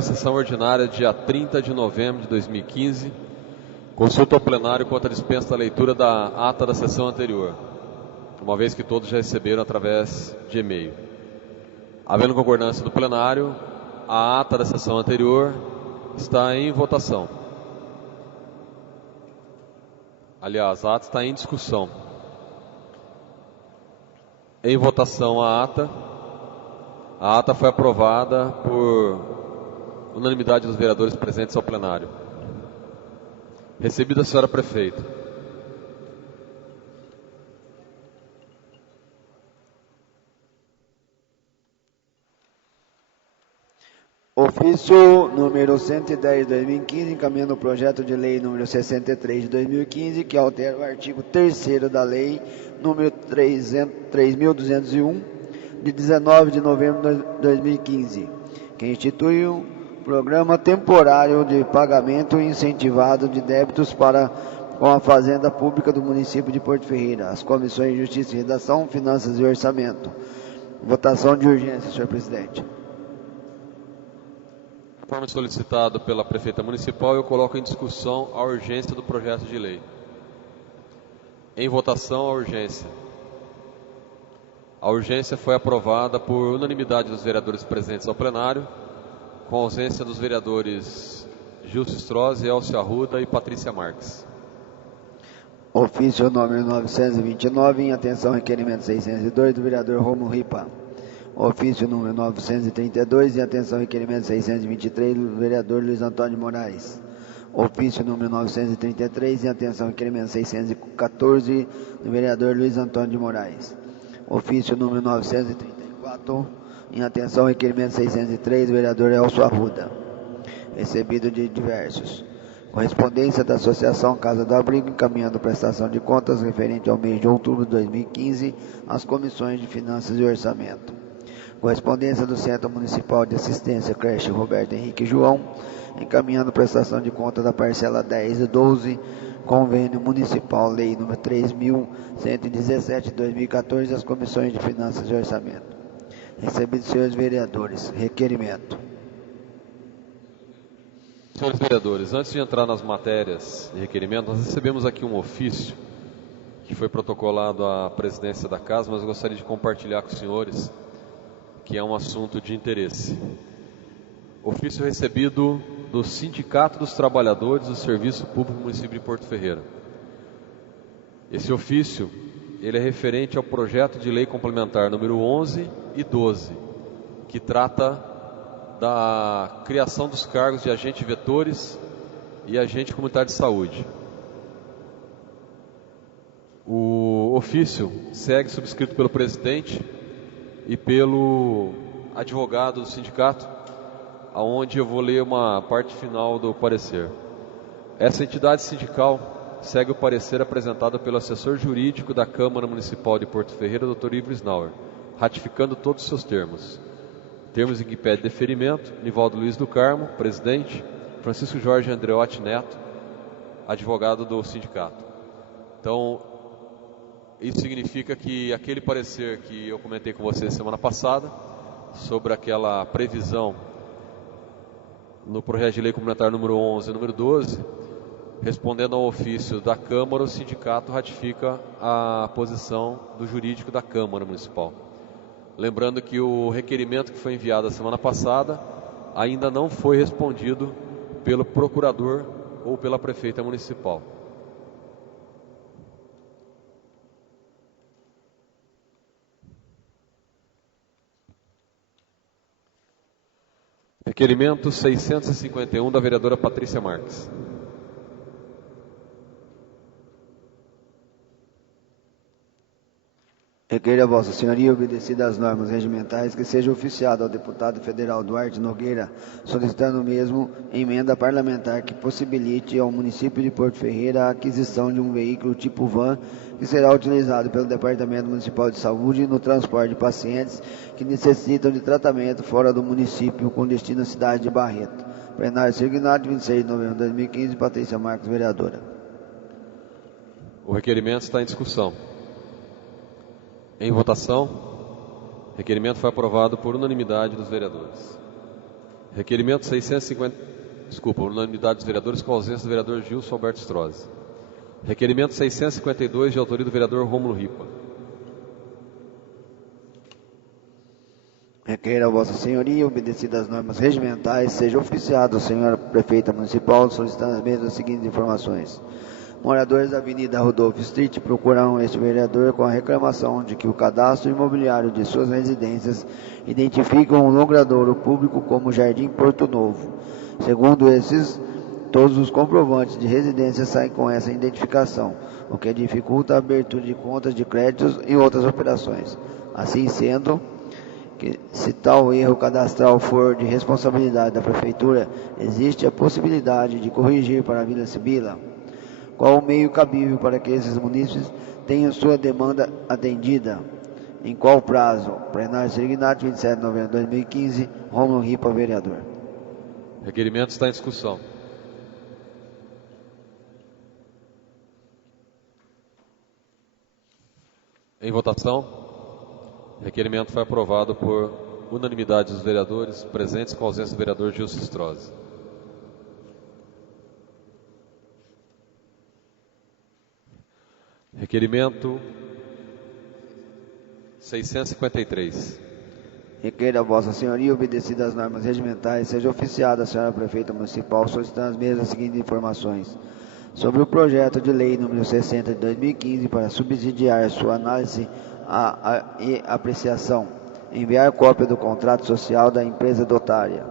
Sessão ordinária, dia 30 de novembro de 2015, consulta ao plenário quanto à dispensa da leitura da ata da sessão anterior, uma vez que todos já receberam através de e-mail. Havendo concordância do plenário, a ata da sessão anterior está em votação. Aliás, a ata está em discussão. Em votação a ata. A ata foi aprovada por unanimidade dos vereadores presentes ao plenário. Recebida a senhora prefeita. Ofício número 110 de 2015, encaminhando o projeto de lei número 63 de 2015, que altera o artigo 3º da lei número 3.201, de 19 de novembro de 2015, que institui um programa temporário de pagamento incentivado de débitos com a Fazenda Pública do município de Porto Ferreira, as comissões de Justiça e Redação, Finanças e Orçamento. Votação de urgência, senhor presidente. Conforme solicitado pela prefeita municipal, eu coloco em discussão a urgência do projeto de lei. Em votação, a urgência. A urgência foi aprovada por unanimidade dos vereadores presentes ao plenário, com ausência dos vereadores Gilson Strozzi, Elcio Arruda e Patrícia Marques. Ofício número 929, em atenção ao requerimento 602 do vereador Romulo Ripa. Ofício número 932, em atenção ao requerimento 623 do vereador Luiz Antônio de Moraes. Ofício número 933, em atenção ao requerimento 614 do vereador Luiz Antônio de Moraes. Ofício número 934, em atenção ao requerimento 603 do vereador Elcio Arruda. Recebido de diversos. Correspondência da Associação Casa do Abrigo, encaminhando prestação de contas referente ao mês de outubro de 2015 às comissões de Finanças e Orçamento. Correspondência do Centro Municipal de Assistência Creche Roberto Henrique João, encaminhando prestação de conta da parcela 10 e 12, Convênio Municipal Lei nº 3.117 de 2014 às comissões de Finanças e Orçamento. Recebido, senhores vereadores, requerimento. Senhores vereadores, antes de entrar nas matérias de requerimento, nós recebemos aqui um ofício que foi protocolado à presidência da casa, mas eu gostaria de compartilhar com os senhores, que é um assunto de interesse. Ofício recebido do Sindicato dos Trabalhadores do Serviço Público do município de Porto Ferreira. Esse ofício, ele é referente ao projeto de lei complementar número 11 e 12, que trata da criação dos cargos de agente vetores e agente comunitário de saúde. O ofício segue subscrito pelo presidente e pelo advogado do sindicato, aonde eu vou ler uma parte final do parecer. Essa entidade sindical segue o parecer apresentado pelo assessor jurídico da Câmara Municipal de Porto Ferreira, Dr. Ivo Snauer, ratificando todos os seus termos. Termos em que pede deferimento: Nivaldo Luiz do Carmo, presidente; Francisco Jorge Andreotti Neto, advogado do sindicato. Então, isso significa que aquele parecer que eu comentei com vocês semana passada, sobre aquela previsão no projeto de lei complementar número 11 e número 12, respondendo ao ofício da Câmara, o sindicato ratifica a posição do jurídico da Câmara Municipal. Lembrando que o requerimento que foi enviado a semana passada ainda não foi respondido pelo procurador ou pela prefeita municipal. Requerimento 651 da vereadora Patrícia Marques. Requeiro a Vossa Senhoria, obedecida às normas regimentais, que seja oficiado ao deputado federal Duarte Nogueira, solicitando o mesmo emenda parlamentar que possibilite ao município de Porto Ferreira a aquisição de um veículo tipo van que será utilizado pelo Departamento Municipal de Saúde no transporte de pacientes que necessitam de tratamento fora do município com destino à cidade de Barreto. Plenário signado 26 de novembro de 2015, Patrícia Marques, vereadora. O requerimento está em discussão. Em votação, requerimento foi aprovado por unanimidade dos vereadores. Requerimento 650... Desculpa, unanimidade dos vereadores com a ausência do vereador Gilson Alberto Strozzi. Requerimento 652, de autoria do vereador Rômulo Ripa. Requeira a Vossa Senhoria, obedecidas as normas regimentais, seja oficiado a senhora prefeita municipal solicitando as mesmas seguintes informações. Moradores da Avenida Rodolfo Street procuraram este vereador com a reclamação de que o cadastro imobiliário de suas residências identifica um logradouro público como Jardim Porto Novo. Segundo esses, todos os comprovantes de residência saem com essa identificação, o que dificulta a abertura de contas de créditos e outras operações. Assim sendo, que se tal erro cadastral for de responsabilidade da Prefeitura, existe a possibilidade de corrigir para a Vila Sibila. Qual o meio cabível para que esses munícipes tenham sua demanda atendida? Em qual prazo? Plenário Serignati, 27 de novembro de 2015, Rômulo Ripa, vereador. Requerimento está em discussão. Em votação. Requerimento foi aprovado por unanimidade dos vereadores presentes com a ausência do vereador Gilson Strozzi. Requerimento 653. Requeira a Vossa Senhoria, obedecidas as normas regimentais, seja oficiada a senhora prefeita municipal solicitando as mesmas seguintes informações. Sobre o projeto de lei número 60 de 2015 para subsidiar sua análise e apreciação. Enviar cópia do contrato social da empresa dotária.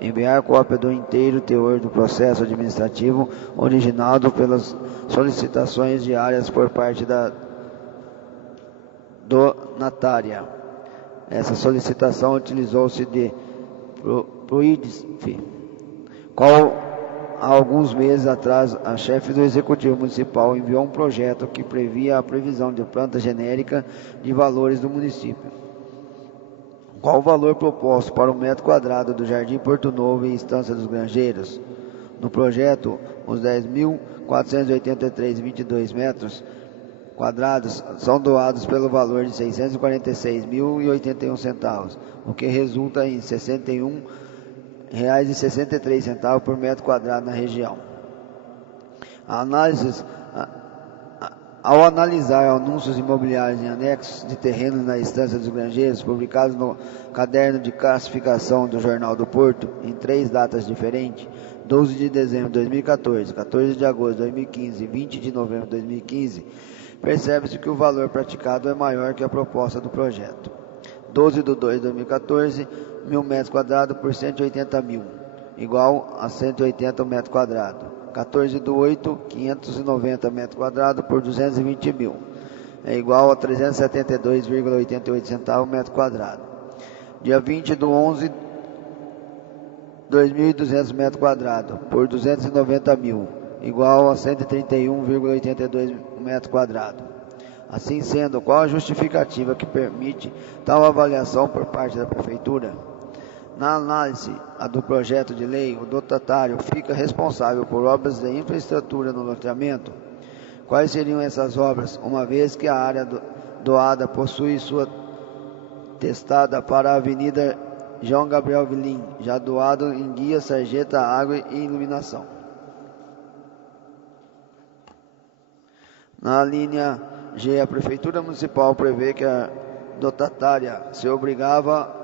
Enviar cópia do inteiro teor do processo administrativo originado pelas solicitações diárias por parte da donatária. Essa solicitação utilizou-se de PROIDSF, qual há alguns meses atrás a chefe do Executivo Municipal enviou um projeto que previa a previsão de planta genérica de valores do município. Qual o valor proposto para o metro quadrado do Jardim Porto Novo e Estância dos Granjeiros? No projeto, os 10.483,22 metros quadrados são doados pelo valor de R$ 646.081, o que resulta em R$ 61,63 por metro quadrado na região. Ao analisar anúncios imobiliários em anexos de terrenos na Estância dos Granjeiros, publicados no caderno de classificação do Jornal do Porto, em 3 datas diferentes, 12 de dezembro de 2014, 14 de agosto de 2015 e 20 de novembro de 2015, percebe-se que o valor praticado é maior que a proposta do projeto. 12 de 2 de 2014, 1.000 metros quadrados por 180 mil, igual a 180 metros quadrados. 14 de 8, 590 metros quadrados por 220 mil, é igual a 372,88 centavos metro quadrado. Dia 20 de 11, 2.200 metros quadrados por 290 mil, igual a 131,82 metros quadrados. Assim sendo, qual a justificativa que permite tal avaliação por parte da Prefeitura? Na análise do projeto de lei, o dotatário fica responsável por obras de infraestrutura no loteamento. Quais seriam essas obras, uma vez que a área doada possui sua testada para a Avenida João Gabriel Vilim, já doado em guia, sarjeta, água e iluminação? Na linha G, a Prefeitura Municipal prevê que a dotatária se obrigava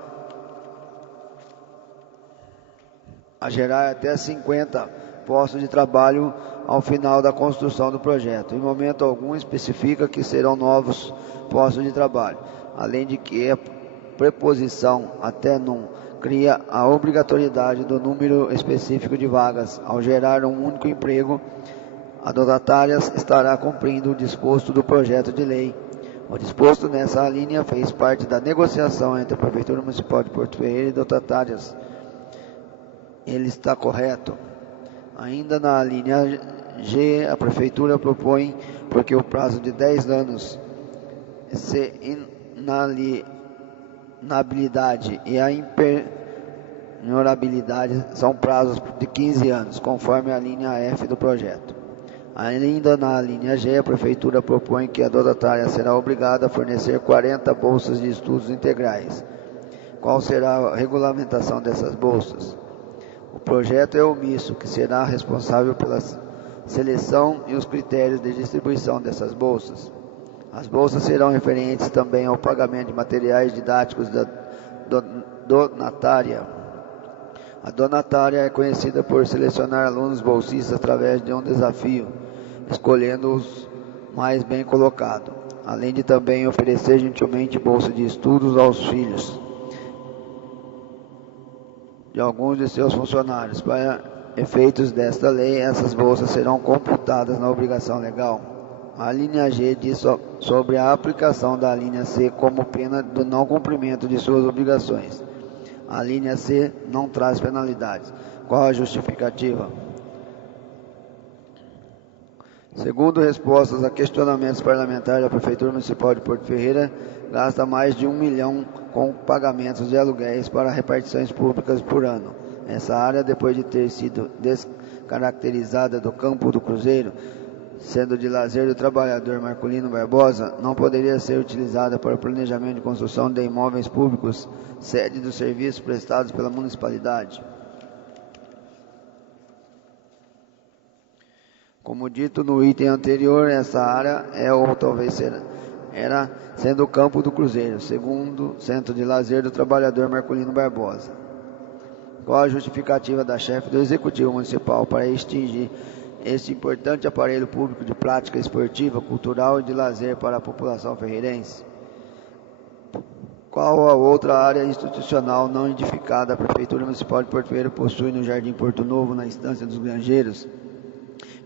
a gerar até 50 postos de trabalho ao final da construção do projeto. Em momento algum especifica que serão novos postos de trabalho, além de que a preposição até não cria a obrigatoriedade do número específico de vagas. Ao gerar um único emprego, a dotatária estará cumprindo o disposto do projeto de lei. O disposto nessa linha fez parte da negociação entre a Prefeitura Municipal de Porto Ferreira e dotatárias. Ele está correto. Ainda na linha G, a Prefeitura propõe, porque o prazo de 10 anos se inalienabilidade e a impenhorabilidade são prazos de 15 anos, conforme a linha F do projeto. Ainda na linha G, a Prefeitura propõe que a dotatária será obrigada a fornecer 40 bolsas de estudos integrais. Qual será a regulamentação dessas bolsas? O projeto é omisso, que será responsável pela seleção e os critérios de distribuição dessas bolsas. As bolsas serão referentes também ao pagamento de materiais didáticos da donatária. A donatária é conhecida por selecionar alunos bolsistas através de um desafio, escolhendo os mais bem colocados, além de também oferecer gentilmente bolsa de estudos aos filhos de alguns de seus funcionários. Para efeitos desta lei, essas bolsas serão computadas na obrigação legal. A linha G diz sobre a aplicação da linha C como pena do não cumprimento de suas obrigações. A linha C não traz penalidades. Qual a justificativa? Segundo respostas a questionamentos parlamentares, a Prefeitura Municipal de Porto Ferreira gasta mais de 1 milhão com pagamentos de aluguéis para repartições públicas por ano. Essa área, depois de ter sido descaracterizada do Campo do Cruzeiro, sendo de lazer do trabalhador Marculino Barbosa, não poderia ser utilizada para o planejamento de construção de imóveis públicos, sede dos serviços prestados pela municipalidade. Como dito no item anterior, essa área é ou talvez era sendo o Campo do Cruzeiro, segundo Centro de Lazer do Trabalhador Marculino Barbosa. Qual a justificativa da chefe do Executivo Municipal para extinguir este importante aparelho público de prática esportiva, cultural e de lazer para a população ferreirense? Qual a outra área institucional não edificada a Prefeitura Municipal de Porto Ferreira possui no Jardim Porto Novo, na Estância dos Granjeiros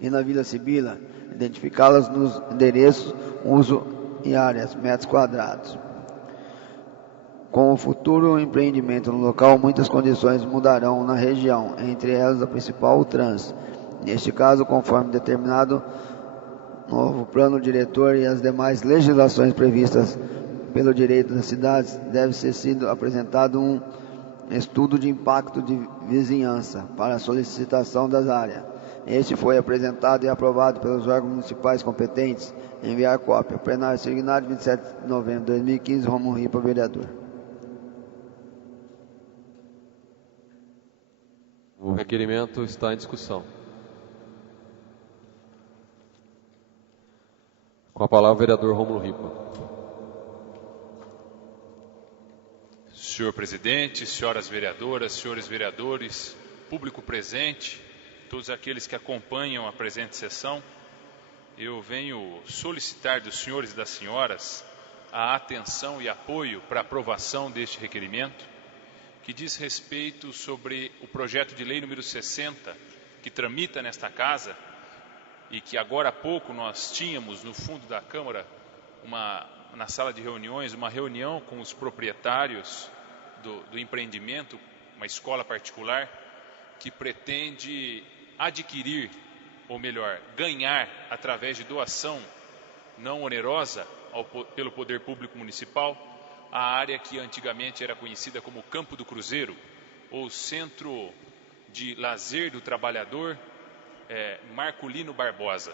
e na Vila Sibila, identificá-las nos endereços, uso e áreas, metros quadrados. Com o futuro empreendimento no local, muitas condições mudarão na região, entre elas a principal, o trânsito. Neste caso, conforme determinado novo plano diretor e as demais legislações previstas pelo direito das cidades, deve ser sido apresentado um estudo de impacto de vizinhança para a solicitação das áreas. Este foi apresentado e aprovado pelos órgãos municipais competentes. Enviar cópia. Plenário Signário, 27 de novembro de 2015, Romulo Ripa, vereador. O requerimento está em discussão. Com a palavra o vereador Romulo Ripa. Senhor presidente, senhoras vereadoras, senhores vereadores, público presente, todos aqueles que acompanham a presente sessão, eu venho solicitar dos senhores e das senhoras a atenção e apoio para a aprovação deste requerimento, que diz respeito sobre o projeto de lei número 60, que tramita nesta casa, e que agora há pouco nós tínhamos no fundo da Câmara, na sala de reuniões, uma reunião com os proprietários do empreendimento, uma escola particular, que pretende adquirir, ou melhor, ganhar através de doação não onerosa pelo Poder Público Municipal, a área que antigamente era conhecida como Campo do Cruzeiro, ou Centro de Lazer do Trabalhador Marculino Barbosa.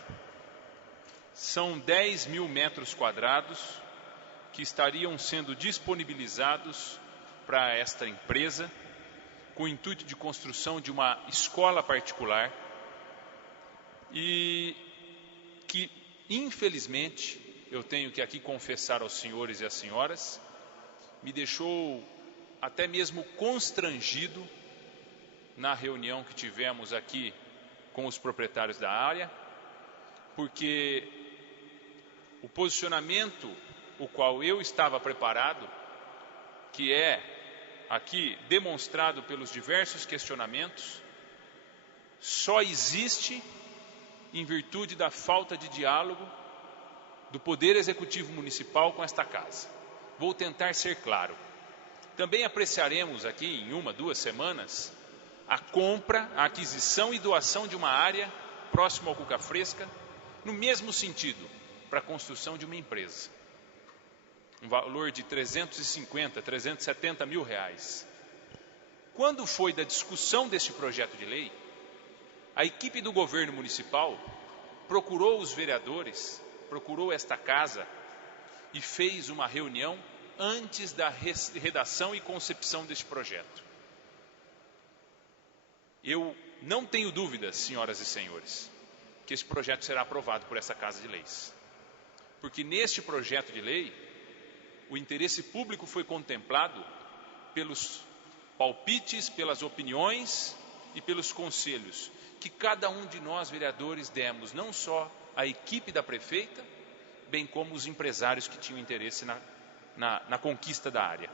São 10 mil metros quadrados que estariam sendo disponibilizados para esta empresa, com o intuito de construção de uma escola particular e que, infelizmente, eu tenho que aqui confessar aos senhores e às senhoras, me deixou até mesmo constrangido na reunião que tivemos aqui com os proprietários da área, porque o posicionamento o qual eu estava preparado, que é aqui demonstrado pelos diversos questionamentos, só existe em virtude da falta de diálogo do Poder Executivo Municipal com esta casa. Vou tentar ser claro. Também apreciaremos aqui em 1-2 semanas a compra, a aquisição e doação de uma área próxima ao Cuca Fresca, no mesmo sentido, para a construção de uma empresa. Um valor de 370 mil reais. Quando foi da discussão deste projeto de lei, a equipe do governo municipal procurou os vereadores, procurou esta casa e fez uma reunião antes da redação e concepção deste projeto. Eu não tenho dúvidas, senhoras e senhores, que esse projeto será aprovado por essa Casa de Leis. Porque neste projeto de lei, o interesse público foi contemplado pelos palpites, pelas opiniões e pelos conselhos que cada um de nós, vereadores, demos, não só à equipe da prefeita, bem como os empresários que tinham interesse na conquista da área.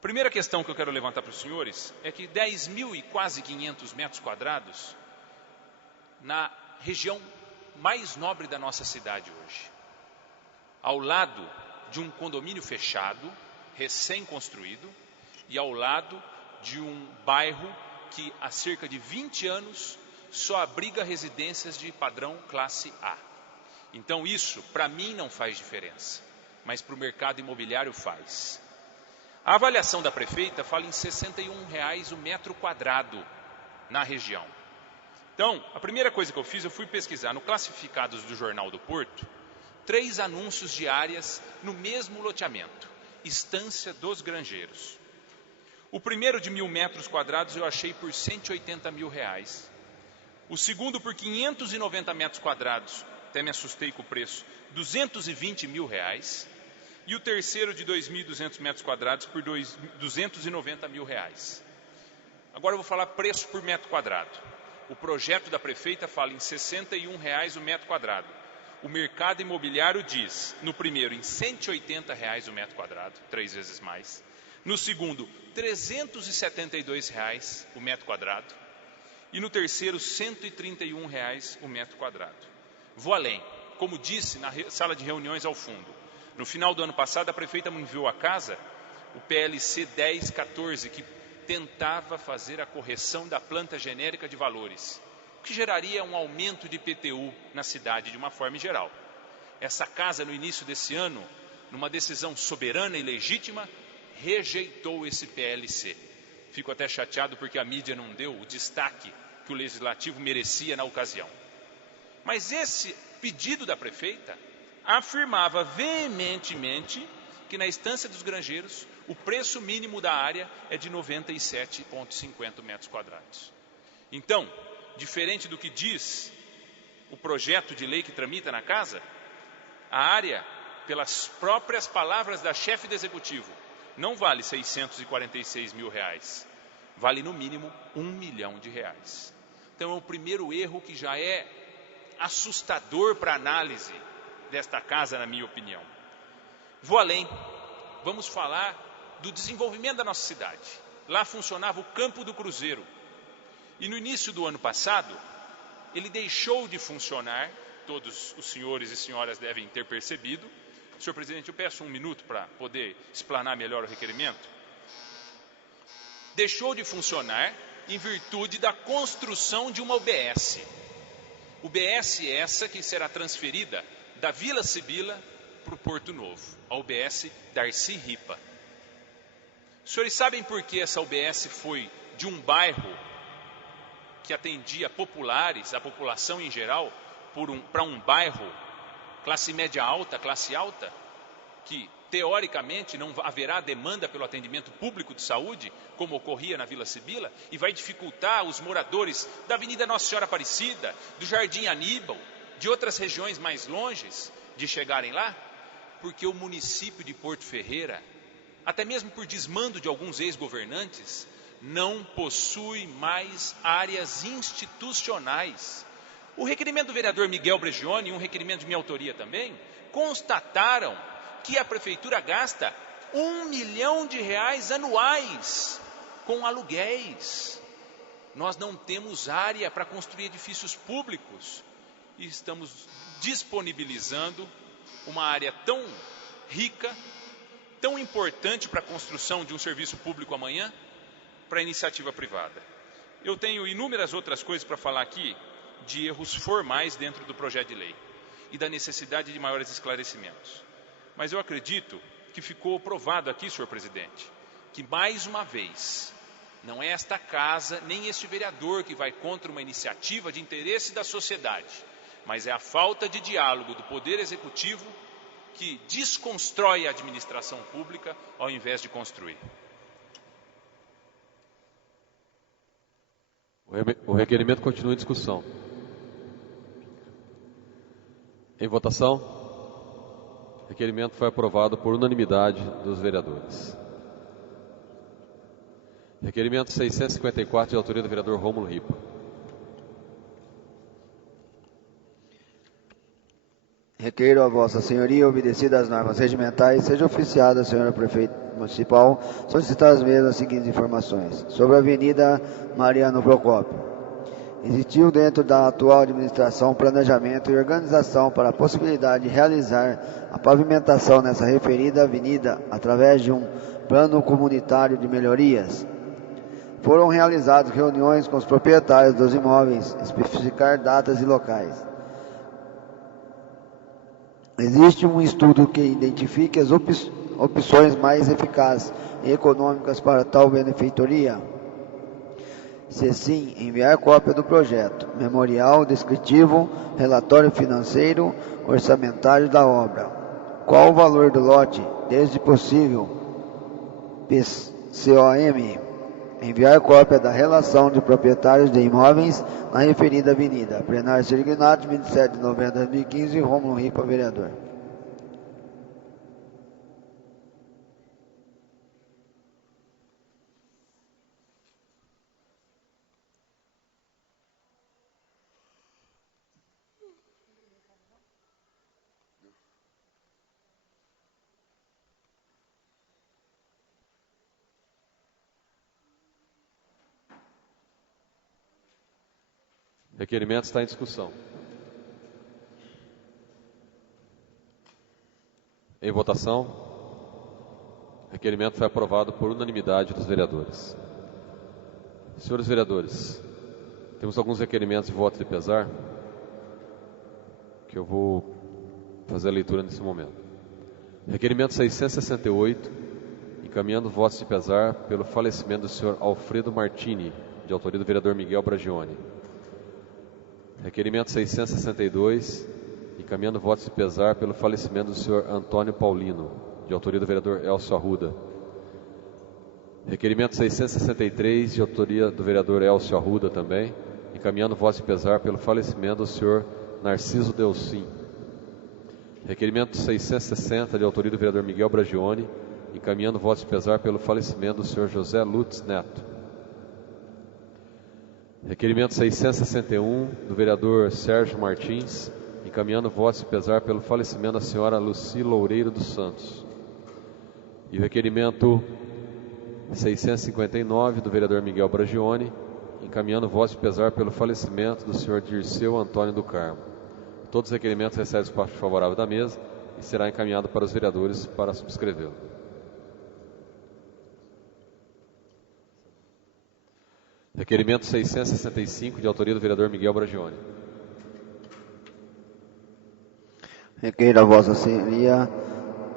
Primeira questão que eu quero levantar para os senhores é que 10.000 e quase 500 metros quadrados na região mais nobre da nossa cidade hoje, ao lado de um condomínio fechado, recém-construído, e ao lado de um bairro que há cerca de 20 anos só abriga residências de padrão classe A. Então isso, para mim, não faz diferença, mas para o mercado imobiliário faz. A avaliação da prefeita fala em R$ 61,00 o metro quadrado na região. Então, a primeira coisa que eu fiz, eu fui pesquisar no Classificados do Jornal do Porto, 3 anúncios de áreas no mesmo loteamento, Estância dos Granjeiros. O primeiro de 1.000 metros quadrados eu achei por R$ 180 mil. O segundo por 590 metros quadrados, até me assustei com o preço, R$ 220 mil. E o terceiro de 2.200 metros quadrados por R$ 290 mil. Agora eu vou falar preço por metro quadrado. O projeto da prefeita fala em R$ 61,00 o metro quadrado. O mercado imobiliário diz, no primeiro, em R$ 180,00 o metro quadrado, 3 vezes mais. No segundo, R$ 372,00 o metro quadrado. E no terceiro, R$ 131,00 o metro quadrado. Vou além. Como disse na sala de reuniões ao fundo, no final do ano passado, a prefeita me enviou à casa o PLC 1014, que tentava fazer a correção da planta genérica de valores, o que geraria um aumento de IPTU na cidade de uma forma geral. Essa casa, no início desse ano, numa decisão soberana e legítima, rejeitou esse PLC. Fico até chateado porque a mídia não deu o destaque que o Legislativo merecia na ocasião. Mas esse pedido da prefeita afirmava veementemente que na Estância dos Granjeiros o preço mínimo da área é de 97,50 metros quadrados. Então, diferente do que diz o projeto de lei que tramita na casa, a área, pelas próprias palavras da chefe do Executivo, não vale R$ 646 mil, vale no mínimo R$ 1 milhão. Então é o primeiro erro que já é assustador para a análise desta casa, na minha opinião. Vou além, vamos falar do desenvolvimento da nossa cidade. Lá funcionava o Campo do Cruzeiro. E no início do ano passado, ele deixou de funcionar, todos os senhores e senhoras devem ter percebido. Senhor presidente, eu peço 1 minuto para poder explanar melhor o requerimento. Deixou de funcionar em virtude da construção de uma UBS. UBS essa que será transferida da Vila Sibila para o Porto Novo, a UBS Darcy Ripa. Os senhores sabem por que essa UBS foi de um bairro que atendia populares, a população em geral, para um bairro classe média alta, classe alta, que teoricamente não haverá demanda pelo atendimento público de saúde, como ocorria na Vila Sibila, e vai dificultar os moradores da Avenida Nossa Senhora Aparecida, do Jardim Aníbal, de outras regiões mais longes, de chegarem lá? Porque o município de Porto Ferreira, até mesmo por desmando de alguns ex-governantes, não possui mais áreas institucionais. O requerimento do vereador Miguel Bregioni, e um requerimento de minha autoria também, constataram que a prefeitura gasta R$ 1 milhão anuais com aluguéis. Nós não temos área para construir edifícios públicos e estamos disponibilizando uma área tão rica, tão importante para a construção de um serviço público amanhã, para a iniciativa privada. Eu tenho inúmeras outras coisas para falar aqui de erros formais dentro do projeto de lei e da necessidade de maiores esclarecimentos. Mas eu acredito que ficou provado aqui, senhor presidente, que mais uma vez não é esta casa nem este vereador que vai contra uma iniciativa de interesse da sociedade, mas é a falta de diálogo do Poder Executivo que desconstrói a administração pública ao invés de construir. O requerimento continua em discussão. Em votação. O requerimento foi aprovado por unanimidade dos vereadores. Requerimento 654, de autoria do vereador Rômulo Ripa. Requeiro a Vossa Senhoria, obedecidas as normas regimentais, seja oficiada a senhora prefeita municipal, solicitar as mesmas seguintes informações. Sobre a Avenida Mariano Procópio. Existiu dentro da atual administração planejamento e organização para a possibilidade de realizar a pavimentação nessa referida avenida através de um plano comunitário de melhorias. Foram realizadas reuniões com os proprietários dos imóveis, especificar datas e locais. Existe um estudo que identifique as opções mais eficazes e econômicas para tal benfeitoria? Se sim, enviar cópia do projeto, memorial descritivo, relatório financeiro, orçamentário da obra. Qual o valor do lote, desde possível, PCOM? Enviar cópia da relação de proprietários de imóveis na referida avenida. Plenário Serignato, 27 de novembro de 2015, Rômulo Ripa, vereador. O requerimento está em discussão. Em votação. O requerimento foi aprovado por unanimidade dos vereadores. Senhores vereadores, temos alguns requerimentos de voto de pesar que eu vou fazer a leitura nesse momento. Requerimento 668, encaminhando votos de pesar pelo falecimento do senhor Alfredo Martini, de autoria do vereador Miguel Bragione. Requerimento 662, encaminhando votos de pesar pelo falecimento do senhor Antônio Paulino, de autoria do vereador Elcio Arruda. Requerimento 663, de autoria do vereador Elcio Arruda também, encaminhando votos de pesar pelo falecimento do senhor Narciso Delcim. Requerimento 660, de autoria do vereador Miguel Bragione, encaminhando votos de pesar pelo falecimento do senhor José Lutz Neto. Requerimento 661, do vereador Sérgio Martins, encaminhando votos de pesar pelo falecimento da senhora Luci Loureiro dos Santos. E o requerimento 659, do vereador Miguel Bragione, encaminhando votos de pesar pelo falecimento do senhor Dirceu Antônio do Carmo. Todos os requerimentos recebem o espaço favorável da mesa e será encaminhado para os vereadores para subscrevê-lo. Requerimento 665, de autoria do vereador Miguel Bragione. Requeiro a Vossa Senhoria,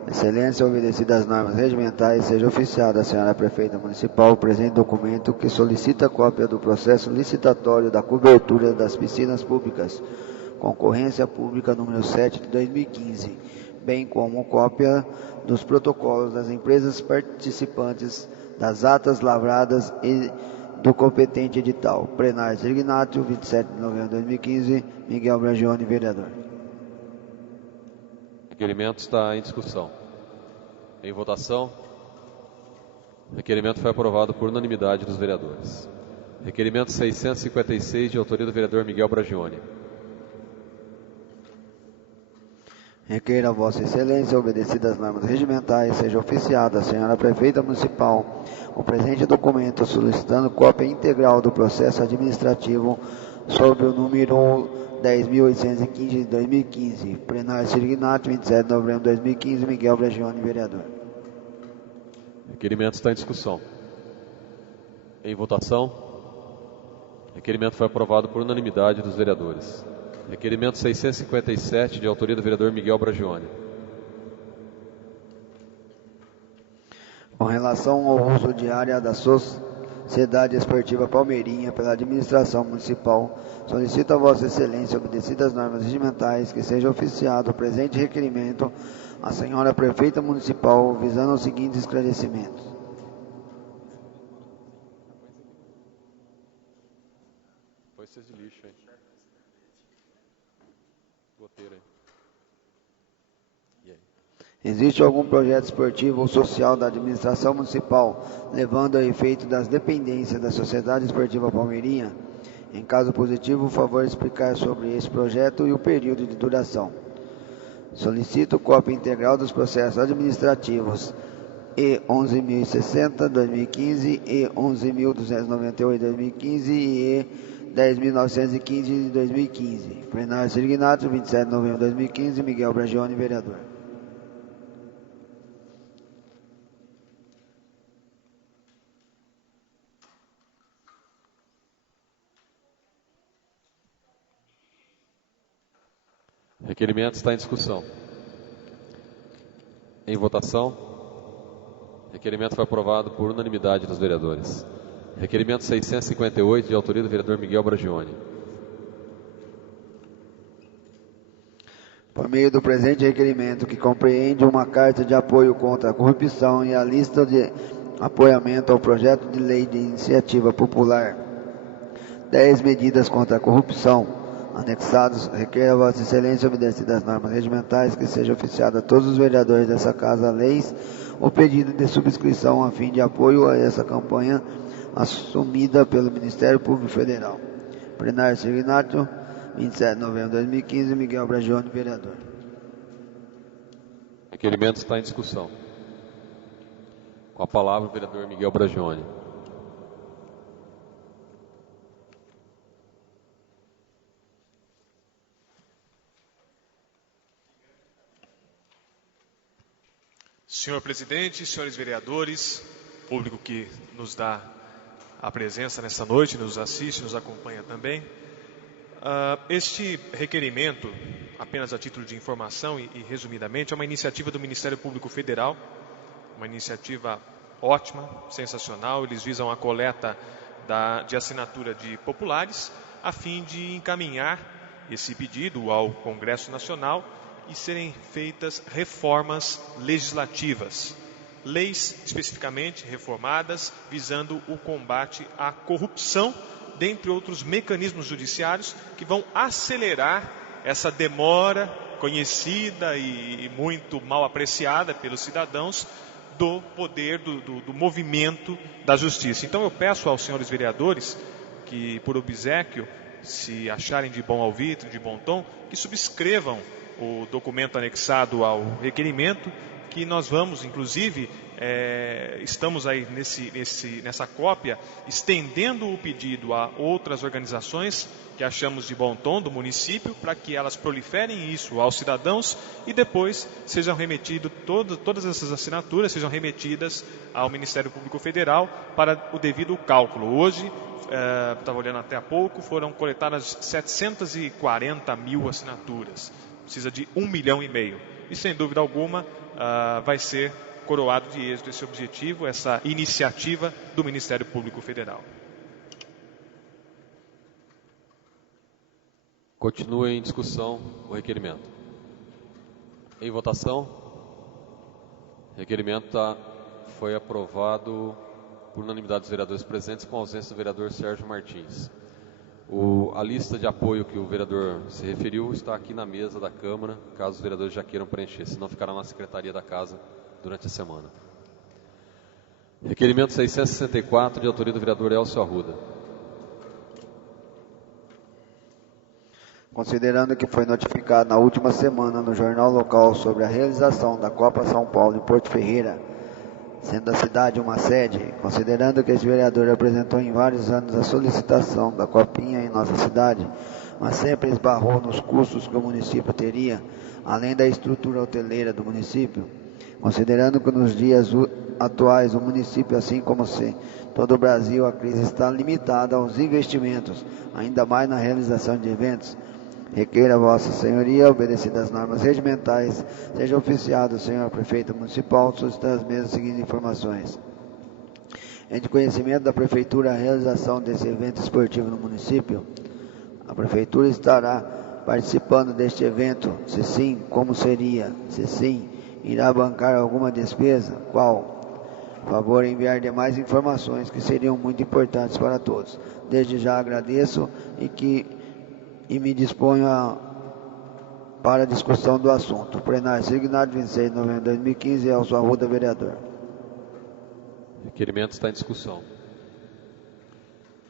Excelência, obedecidas as normas regimentais, seja oficiada a senhora prefeita municipal o presente documento que solicita cópia do processo licitatório da cobertura das piscinas públicas, concorrência pública número 7 de 2015, bem como cópia dos protocolos das empresas participantes, das atas lavradas e do competente edital. Plenário Serignato, 27 de novembro de 2015, Miguel Bragione, vereador. O requerimento está em discussão. Em votação. O requerimento foi aprovado por unanimidade dos vereadores. Requerimento 656, de autoria do vereador Miguel Bragione. Requeiro a Vossa Excelência, obedecidas as normas regimentais, seja oficiada a senhora prefeita municipal o presente documento solicitando cópia integral do processo administrativo sob o número 10.815 de 2015. Plenário Serignato, 27 de novembro de 2015, Miguel Bragione, vereador. O requerimento está em discussão. Em votação. O requerimento foi aprovado por unanimidade dos vereadores. Requerimento 657, de autoria do vereador Miguel Bragione. Com relação ao uso de área da Sociedade Esportiva Palmeirinha pela administração municipal, solicito a Vossa Excelência, obedecidas as normas regimentais, que seja oficiado o presente requerimento à senhora prefeita municipal, visando os seguintes esclarecimentos. foi cesta de lixo aí. Goteiro aí. E aí? Existe algum projeto esportivo ou social da administração municipal levando a efeito das dependências da Sociedade Esportiva Palmeirinha? Em caso positivo, por favor explicar sobre esse projeto e o período de duração. Solicito cópia integral dos processos administrativos E 11.060, 2015, E 11.298, 2015 e E 10.915, 2015. Plenário Sirignato, 27 de novembro de 2015, Miguel Bragione, vereador. Requerimento está em discussão. Em votação. Requerimento foi aprovado por unanimidade dos vereadores. Requerimento 658, de autoria do vereador Miguel Bragione. Por meio do presente requerimento, que compreende uma carta de apoio contra a corrupção e a lista de apoiamento ao projeto de lei de iniciativa popular 10 medidas contra a corrupção, anexados, requer a Vossa Excelência, obedecidas às normas regimentais, que seja oficiado a todos os vereadores dessa Casa leis o pedido de subscrição a fim de apoio a essa campanha assumida pelo Ministério Público Federal. Plenário Sirignato, 27 de novembro de 2015, Miguel Bragione, vereador. Requerimento está em discussão. Com a palavra o vereador Miguel Bragione. Senhor presidente, senhores vereadores, público que nos dá a presença nessa noite, nos assiste, nos acompanha também. Este requerimento, apenas a título de informação e resumidamente, é uma iniciativa do Ministério Público Federal, uma iniciativa ótima, sensacional. Eles visam a coleta de assinatura de populares, a fim de encaminhar esse pedido ao Congresso Nacional e serem feitas reformas legislativas, leis especificamente reformadas, visando o combate à corrupção, dentre outros mecanismos judiciários que vão acelerar essa demora conhecida e muito mal apreciada pelos cidadãos do poder, do movimento da justiça. Então eu peço aos senhores vereadores que, por obséquio, se acharem de bom alvitre, de bom tom, que subscrevam o documento anexado ao requerimento, que nós vamos, inclusive, estamos aí nessa cópia, estendendo o pedido a outras organizações que achamos de bom tom do município, para que elas proliferem isso aos cidadãos e depois sejam remetidas, todas essas assinaturas sejam remetidas ao Ministério Público Federal para o devido cálculo. Hoje, estava olhando até há pouco, foram coletadas 740 mil assinaturas. Precisa de 1,5 milhão. E sem dúvida alguma vai ser coroado de êxito esse objetivo, essa iniciativa do Ministério Público Federal. Continua em discussão o requerimento. Em votação. O requerimento foi aprovado por unanimidade dos vereadores presentes, com a ausência do vereador Sérgio Martins. A lista de apoio que o vereador se referiu está aqui na mesa da Câmara, caso os vereadores já queiram preencher, senão ficará na Secretaria da Casa durante a semana. Requerimento 664, de autoria do vereador Elcio Arruda. Considerando que foi notificado na última semana no jornal local sobre a realização da Copa São Paulo em Porto Ferreira, sendo a cidade uma sede, considerando que esse vereador apresentou em vários anos a solicitação da Copinha em nossa cidade, mas sempre esbarrou nos custos que o município teria, além da estrutura hoteleira do município, considerando que nos dias atuais o município, assim como todo o Brasil, a crise está limitada aos investimentos, ainda mais na realização de eventos, requeira a Vossa Senhoria, obedecidas às normas regimentais, seja oficiado o senhor prefeito municipal, solicitando as mesmas seguintes informações. É de conhecimento da Prefeitura a realização desse evento esportivo no município. A Prefeitura estará participando deste evento? Se sim, como seria? Se sim, irá bancar alguma despesa? Qual? Favor em enviar demais informações que seriam muito importantes para todos. Desde já agradeço e me disponho para a discussão do assunto. Plenário signado 26 de novembro de 2015, Elcio Arruda, vereador. O requerimento está em discussão.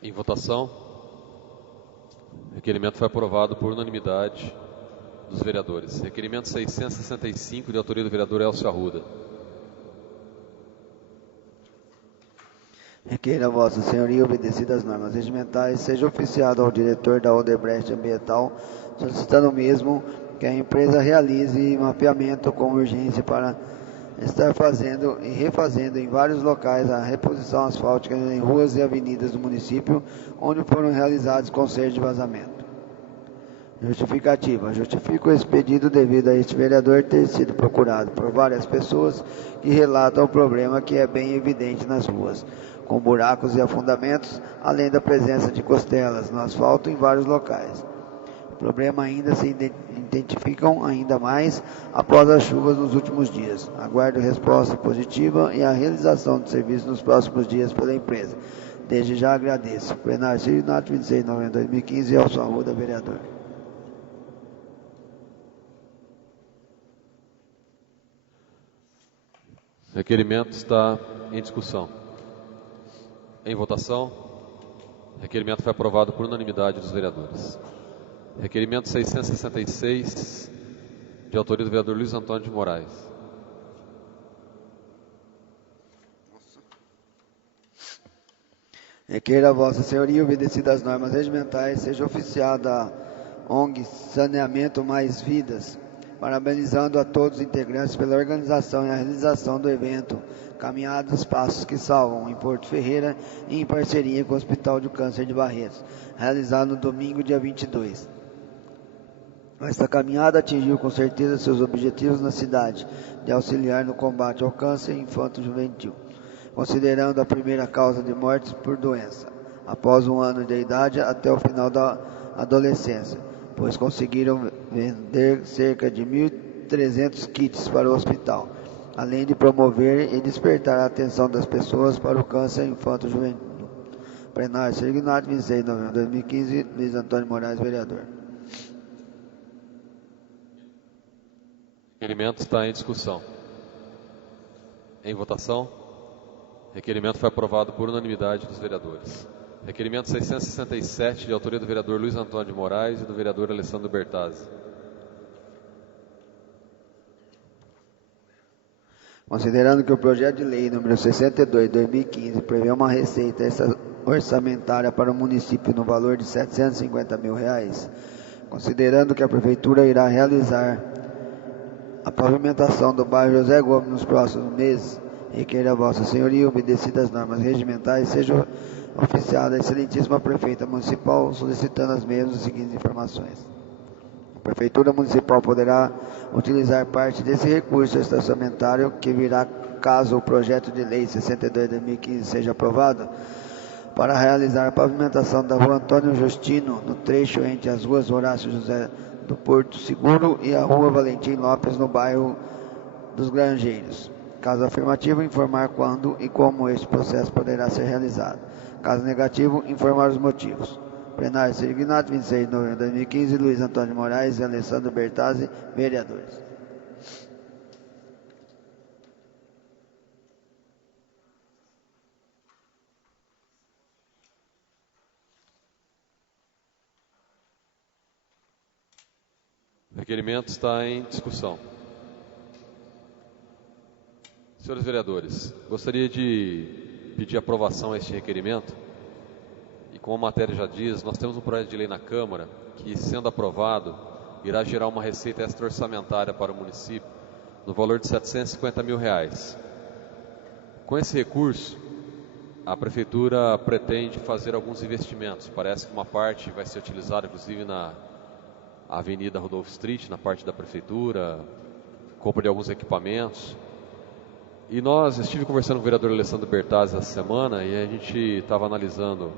Em votação. O requerimento foi aprovado por unanimidade dos vereadores. Requerimento 665, de autoria do vereador Elcio Arruda. Requeira Vossa Senhoria, obedecidas as normas regimentais, seja oficiado ao diretor da Odebrecht Ambiental, solicitando mesmo que a empresa realize mapeamento com urgência para estar fazendo e refazendo em vários locais a reposição asfáltica em ruas e avenidas do município, onde foram realizados consertos de vazamento. Justificativa. Justifico esse pedido devido a este vereador ter sido procurado por várias pessoas que relatam o problema que é bem evidente nas ruas, com buracos e afundamentos, além da presença de costelas no asfalto em vários locais. O problema ainda se identificam ainda mais após as chuvas nos últimos dias. Aguardo resposta positiva e a realização do serviço nos próximos dias pela empresa. Desde já agradeço. Plenário signado 26 de novembro de 2015, Elcio Arruda, vereador. O requerimento está em discussão. Em votação. O requerimento foi aprovado por unanimidade dos vereadores. Requerimento 666, de autoria do vereador Luiz Antônio de Moraes. Requeira Vossa Senhoria, obedecidas as normas regimentais, seja oficiada a ONG Saneamento Mais Vidas, parabenizando a todos os integrantes pela organização e a realização do evento Caminhadas Passos que Salvam, em Porto Ferreira, em parceria com o Hospital do Câncer de Barretos, realizado no domingo, dia 22. Esta caminhada atingiu com certeza seus objetivos na cidade, de auxiliar no combate ao câncer infanto-juvenil, considerando a primeira causa de mortes por doença, após 1 ano de idade até o final da adolescência, pois conseguiram vender cerca de 1.300 kits para o hospital, além de promover e despertar a atenção das pessoas para o câncer infanto-juvenil. Plenário signado 26 de novembro de 2015, Luiz Antônio Moraes, vereador. O requerimento está em discussão. Em votação. O requerimento foi aprovado por unanimidade dos vereadores. Requerimento 667, de autoria do vereador Luiz Antônio de Moraes e do vereador Alessandro Bertazzi. Considerando que o projeto de lei número 62 de 2015 prevê uma receita orçamentária para o município no valor de R$ 750 mil, considerando que a prefeitura irá realizar a pavimentação do bairro José Gomes nos próximos meses, requeira a Vossa Senhoria, obedecidas as normas regimentais, seja oficiada a excelentíssima prefeita municipal, solicitando as mesmas seguintes informações. A Prefeitura Municipal poderá utilizar parte desse recurso orçamentário que virá caso o projeto de lei 62 de 2015 seja aprovado, para realizar a pavimentação da rua Antônio Justino, no trecho entre as ruas Horácio José do Porto Seguro e a rua Valentim Lopes, no bairro dos Granjeiros. Caso afirmativo, informar quando e como este processo poderá ser realizado. Caso negativo, informar os motivos. Plenário signado 26 de novembro de 2015, Luiz Antônio de Moraes e Alessandro Bertazzi, vereadores. O requerimento está em discussão. Senhores vereadores, gostaria de pedir aprovação a este requerimento. E como a matéria já diz, nós temos um projeto de lei na Câmara que, sendo aprovado, irá gerar uma receita extra-orçamentária para o município no valor de R$ 750 mil. Com esse recurso, a Prefeitura pretende fazer alguns investimentos. Parece que uma parte vai ser utilizada, inclusive, na Avenida Rodolfo Street, na parte da Prefeitura, compra de alguns equipamentos. E estive conversando com o vereador Alessandro Bertazzi essa semana e a gente estava analisando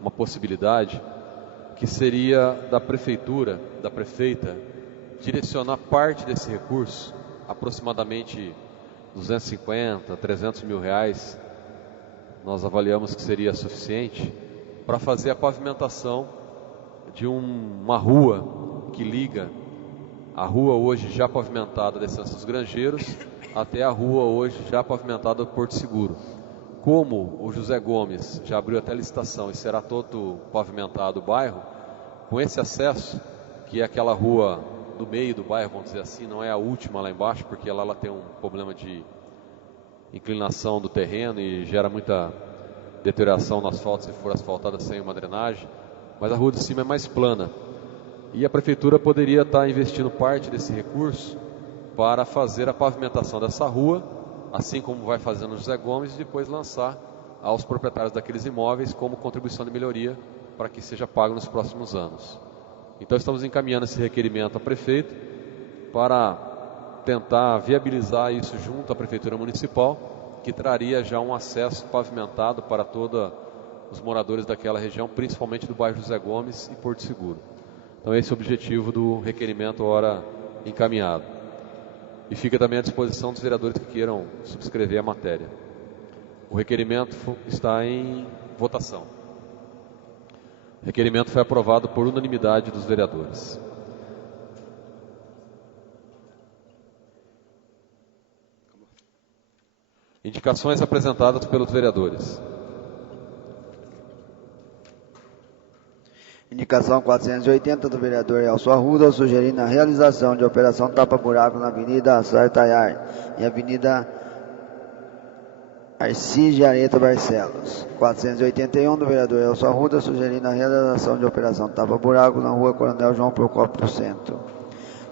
uma possibilidade que seria da Prefeitura, da Prefeita, direcionar parte desse recurso, aproximadamente 250, 300 mil reais, nós avaliamos que seria suficiente para fazer a pavimentação de uma rua que liga a rua hoje já pavimentada da Estância dos Granjeiros até a rua hoje já pavimentada do Porto Seguro. Como o José Gomes já abriu até a licitação e será todo pavimentado o bairro, com esse acesso, que é aquela rua do meio do bairro, vamos dizer assim, não é a última lá embaixo, porque lá ela tem um problema de inclinação do terreno e gera muita deterioração no asfalto se for asfaltada sem uma drenagem, mas a rua de cima é mais plana. E a prefeitura poderia estar investindo parte desse recurso para fazer a pavimentação dessa rua, assim como vai fazendo o José Gomes, e depois lançar aos proprietários daqueles imóveis como contribuição de melhoria para que seja pago nos próximos anos. Então estamos encaminhando esse requerimento ao prefeito para tentar viabilizar isso junto à Prefeitura Municipal, que traria já um acesso pavimentado para todos os moradores daquela região, principalmente do bairro José Gomes e Porto Seguro. Então esse é o objetivo do requerimento ora encaminhado. E fica também à disposição dos vereadores que queiram subscrever a matéria. O requerimento está em votação. O requerimento foi aprovado por unanimidade dos vereadores. Indicações apresentadas pelos vereadores. Indicação 480 do vereador Elcio Arruda, sugerindo a realização de operação tapa-buraco na Avenida Sartaiar e Avenida Arcide Areta Barcelos. 481 do vereador Elcio Arruda, sugerindo a realização de operação tapa-buraco na Rua Coronel João Procópio do Centro.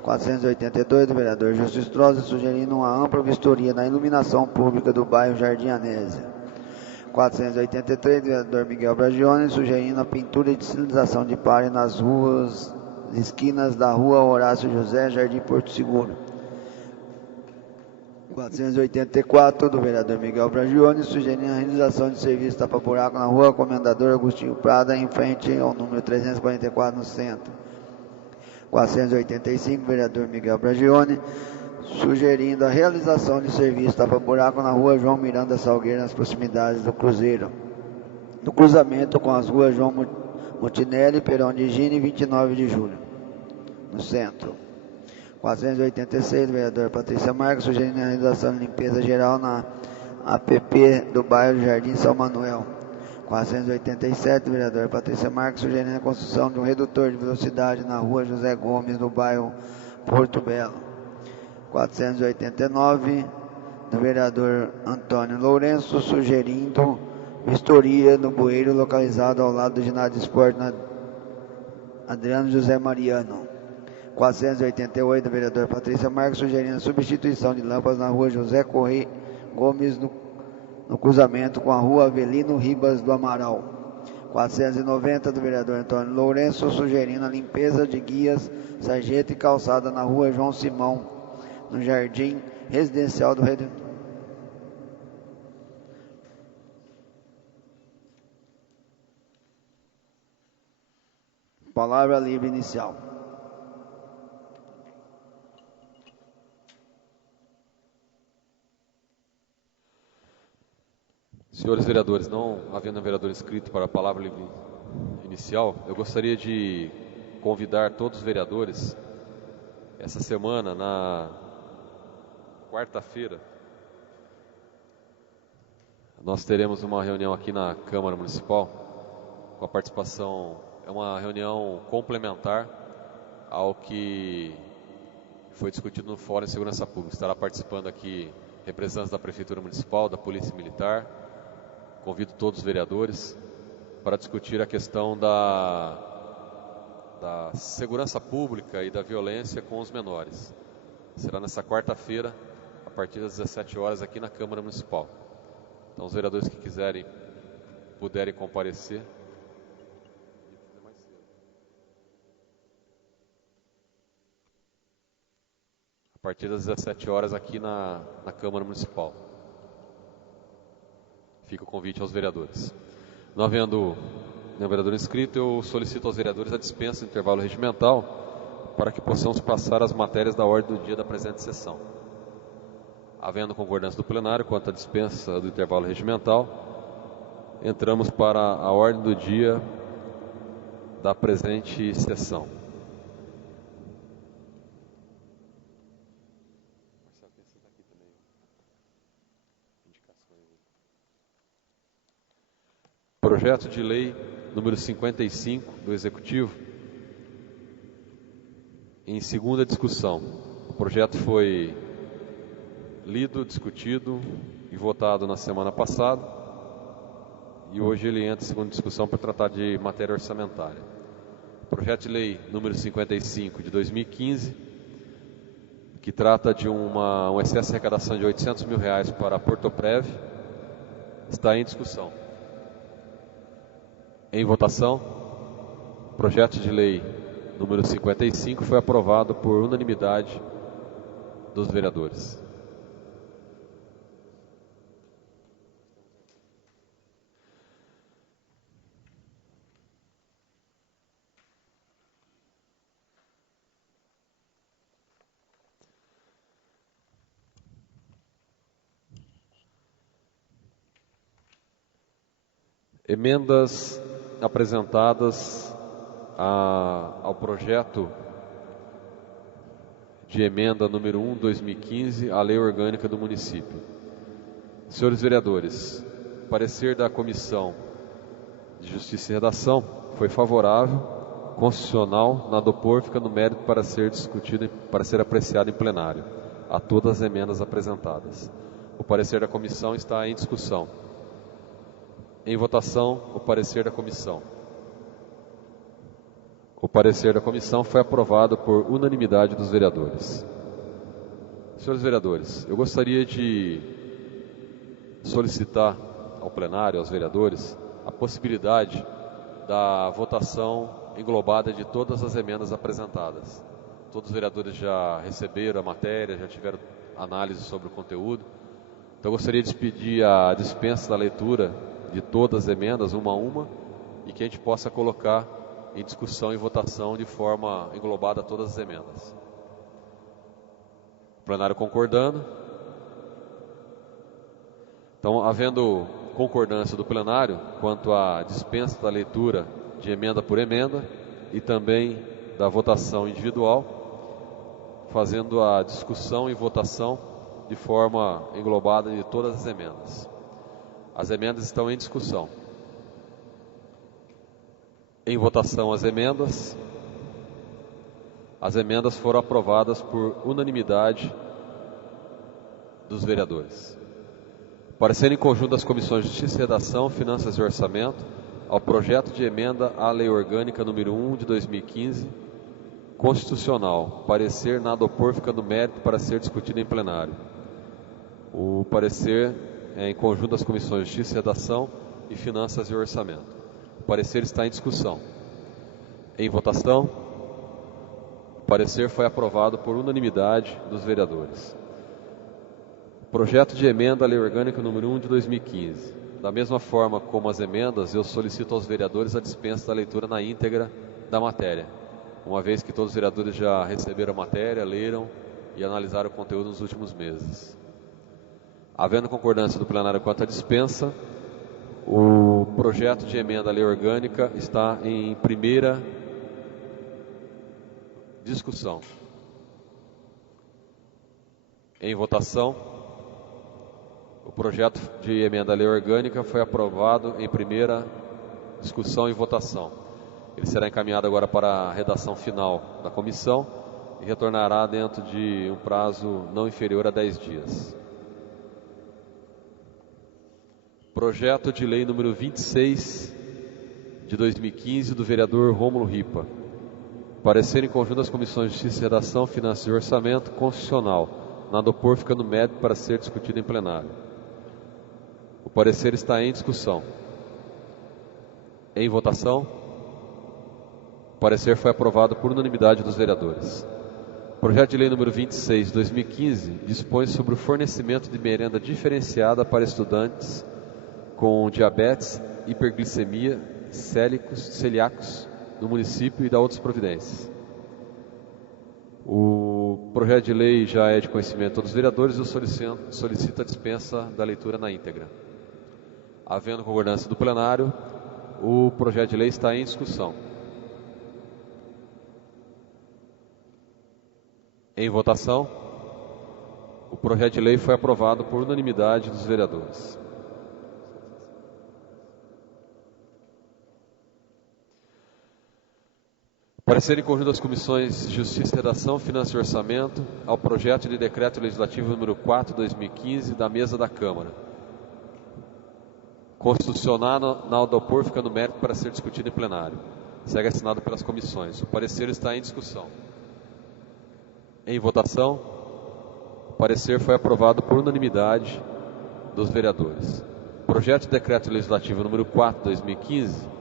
482 do vereador Justo Stroza, sugerindo uma ampla vistoria na iluminação pública do bairro Jardim Anésia. 483 do vereador Miguel Bragione, sugerindo a pintura e sinalização de pare nas ruas, esquinas da Rua Horácio José, Jardim Porto Seguro. 484 do vereador Miguel Bragione, sugerindo a realização de serviço tapa-buraco na Rua Comendador Agostinho Prada, em frente ao número 344 no centro. 485 do vereador Miguel Bragione, sugerindo a realização de serviço tapa-buraco na Rua João Miranda Salgueiro, nas proximidades do Cruzeiro, no cruzamento com as ruas João Mutinelli, Perão de Gine e 29 de Julho, no centro. 486 do vereador Patrícia Marques, sugerindo a realização de limpeza geral na APP do bairro Jardim São Manuel. 487 do vereador Patrícia Marques, sugerindo a construção de um redutor de velocidade na Rua José Gomes, no bairro Porto Belo. 489 do vereador Antônio Lourenço, sugerindo vistoria no bueiro localizado ao lado do ginásio de esporte na Adriano José Mariano. 488 do vereador Patrícia Marques, sugerindo a substituição de lâmpadas na Rua José Correia Gomes, no cruzamento com a Rua Avelino Ribas do Amaral. 490 do vereador Antônio Lourenço, sugerindo a limpeza de guias, sarjeta e calçada na Rua João Simão, no Jardim Residencial do Redentor. Palavra livre inicial. Senhores vereadores, não havendo vereador inscrito para a palavra livre inicial, eu gostaria de convidar todos os vereadores essa semana, na quarta-feira, nós teremos uma reunião aqui na Câmara Municipal, com a participação, é uma reunião complementar ao que foi discutido no Fórum de Segurança Pública. Estará participando aqui representantes da Prefeitura Municipal, da Polícia Militar. Convido todos os vereadores para discutir a questão da segurança pública e da violência com os menores. Será nessa quarta-feira, a partir das 17 horas, aqui na Câmara Municipal. Então, os vereadores que quiserem, puderem comparecer. A partir das 17 horas, aqui na Câmara Municipal. Fica o convite aos vereadores. Não havendo nenhum vereador inscrito, eu solicito aos vereadores a dispensa do intervalo regimental para que possamos passar as matérias da ordem do dia da presente sessão. Havendo concordância do plenário quanto à dispensa do intervalo regimental, entramos para a ordem do dia da presente sessão. Projeto de lei número 55 do Executivo, em segunda discussão. O projeto foi lido, discutido e votado na semana passada, e hoje ele entra em segunda discussão para tratar de matéria orçamentária. Projeto de lei número 55 de 2015, que trata de um excesso de arrecadação de R$800 mil para a Portoprev, está em discussão. Em votação, o projeto de lei número 55 foi aprovado por unanimidade dos vereadores. Emendas apresentadas ao projeto de emenda número 1/2015 à Lei Orgânica do Município. Senhores vereadores, parecer da Comissão de Justiça e Redação foi favorável, constitucional, nada opor, fica no mérito para ser discutido, para ser apreciado em plenário, a todas as emendas apresentadas. O parecer da Comissão está em discussão. Em votação, o parecer da Comissão. O parecer da Comissão foi aprovado por unanimidade dos vereadores. Senhores vereadores, eu gostaria de solicitar ao plenário, aos vereadores, a possibilidade da votação englobada de todas as emendas apresentadas. Todos os vereadores já receberam a matéria, já tiveram análise sobre o conteúdo. Então eu gostaria de pedir a dispensa da leitura de todas as emendas, uma a uma, e que a gente possa colocar em discussão e votação de forma englobada todas as emendas. O plenário concordando. Então, havendo concordância do plenário quanto à dispensa da leitura de emenda por emenda e também da votação individual, fazendo a discussão e votação de forma englobada de todas as emendas. As emendas estão em discussão. Em votação as emendas. As emendas foram aprovadas por unanimidade dos vereadores. Parecer em conjunto das Comissões de Justiça e Redação, Finanças e Orçamento, ao projeto de emenda à Lei Orgânica número 1 de 2015, constitucional. Parecer nada opor, fica no mérito para ser discutido em plenário. O parecer é em conjunto das Comissões de Justiça e Redação e Finanças e Orçamento. O parecer está em discussão. Em votação, o parecer foi aprovado por unanimidade dos vereadores. Projeto de emenda à Lei Orgânica número 1 de 2015. Da mesma forma como as emendas, eu solicito aos vereadores a dispensa da leitura na íntegra da matéria, uma vez que todos os vereadores já receberam a matéria, leram e analisaram o conteúdo nos últimos meses. Havendo concordância do plenário quanto à dispensa, o projeto de emenda à Lei Orgânica está em primeira discussão. Em votação, o projeto de emenda à Lei Orgânica foi aprovado em primeira discussão e votação. Ele será encaminhado agora para a redação final da comissão e retornará dentro de um prazo não inferior a 10 dias. Projeto de lei número 26 de 2015 do vereador Rômulo Ripa. Parecer em conjunto das Comissões de Justiça e Redação, Finanças e Orçamento, constitucional. Nada opor, fica no mérito para ser discutido em plenário. O parecer está em discussão. Em votação, o parecer foi aprovado por unanimidade dos vereadores. Projeto de lei número 26 de 2015 dispõe sobre o fornecimento de merenda diferenciada para estudantes com diabetes, hiperglicemia, celíacos no município e da outras providências. O projeto de lei já é de conhecimento dos vereadores e eu solicito a dispensa da leitura na íntegra. Havendo concordância do plenário, o projeto de lei está em discussão. Em votação, o projeto de lei foi aprovado por unanimidade dos vereadores. Parecer em conjunto das comissões de Justiça, Redação, Finanças e Orçamento ao projeto de decreto legislativo número 4/2015 da mesa da Câmara. Constitucional da opor fica no mérito para ser discutido em plenário. Segue assinado pelas comissões. O parecer está em discussão. Em votação, o parecer foi aprovado por unanimidade dos vereadores. Projeto de decreto legislativo número 4/2015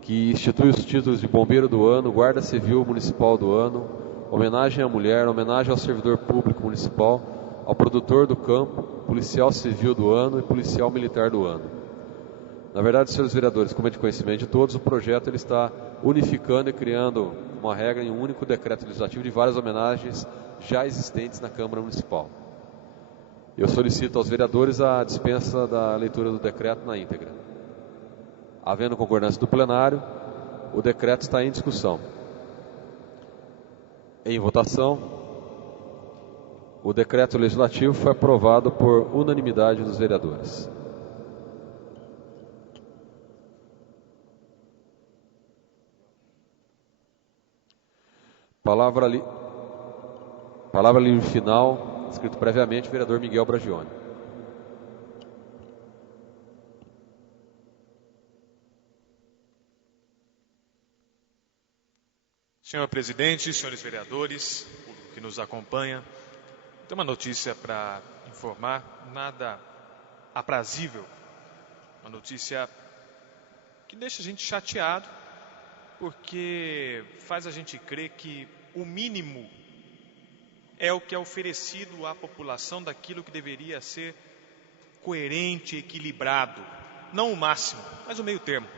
que institui os títulos de Bombeiro do Ano, Guarda Civil Municipal do Ano, Homenagem à Mulher, Homenagem ao Servidor Público Municipal, ao Produtor do Campo, Policial Civil do Ano e Policial Militar do Ano. Na verdade, senhores vereadores, como é de conhecimento de todos, o projeto ele está unificando e criando uma regra em um único decreto legislativo de várias homenagens já existentes na Câmara Municipal. Eu solicito aos vereadores a dispensa da leitura do decreto na íntegra. Havendo concordância do plenário, o decreto está em discussão. Em votação, o decreto legislativo foi aprovado por unanimidade dos vereadores. Palavra livre final, escrito previamente, vereador Miguel Bragione. Senhor presidente, senhores vereadores, público que nos acompanha, tem uma notícia para informar, nada aprazível, uma notícia que deixa a gente chateado, porque faz a gente crer que o mínimo é o que é oferecido à população daquilo que deveria ser coerente, equilibrado, não o máximo, mas o meio termo.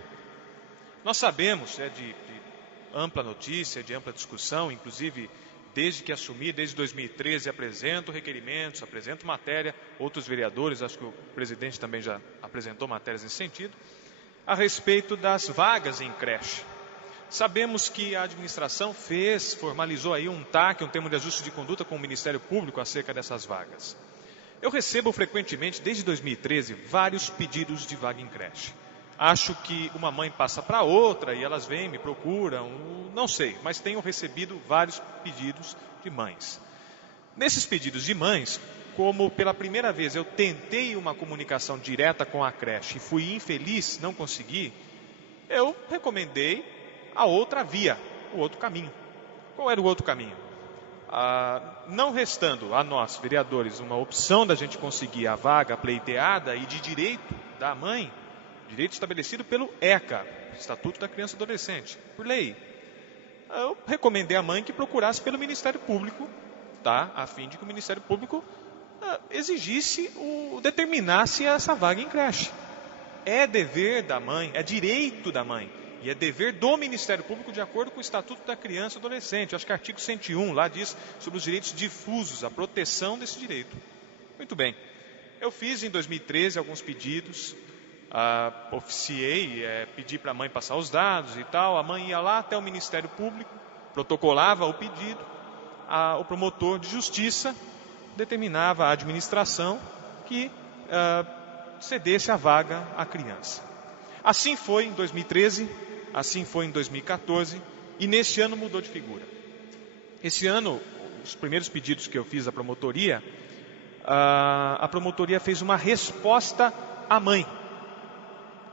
Nós sabemos, de ampla notícia, de ampla discussão, inclusive desde que assumi, desde 2013, apresento requerimentos, apresento matéria, outros vereadores, acho que o presidente também já apresentou matérias nesse sentido, a respeito das vagas em creche. Sabemos que a administração formalizou aí um TAC, um termo de ajuste de conduta com o Ministério Público acerca dessas vagas. Eu recebo frequentemente, desde 2013, vários pedidos de vaga em creche. Acho que uma mãe passa para outra e elas vêm, me procuram, não sei, mas tenho recebido vários pedidos de mães. Nesses pedidos de mães, como pela primeira vez eu tentei uma comunicação direta com a creche e fui infeliz, não consegui, eu recomendei a outra via, o outro caminho. Qual era o outro caminho? Não restando a nós, vereadores, uma opção da gente conseguir a vaga pleiteada e de direito da mãe, direito estabelecido pelo ECA, Estatuto da Criança e Adolescente, por lei. Eu recomendei à mãe que procurasse pelo Ministério Público, a fim de que o Ministério Público determinasse essa vaga em creche. É dever da mãe, é direito da mãe, e é dever do Ministério Público de acordo com o Estatuto da Criança e Adolescente. Acho que o artigo 101 lá diz sobre os direitos difusos, a proteção desse direito. Muito bem. Eu fiz em 2013 alguns pedidos, oficiei, pedi para a mãe passar os dados e tal, a mãe ia lá até o Ministério Público, protocolava o pedido, o promotor de justiça determinava à administração que cedesse a vaga à criança. Assim foi em 2013, assim foi em 2014 e neste ano mudou de figura. Esse ano, os primeiros pedidos que eu fiz à promotoria, a promotoria fez uma resposta à mãe.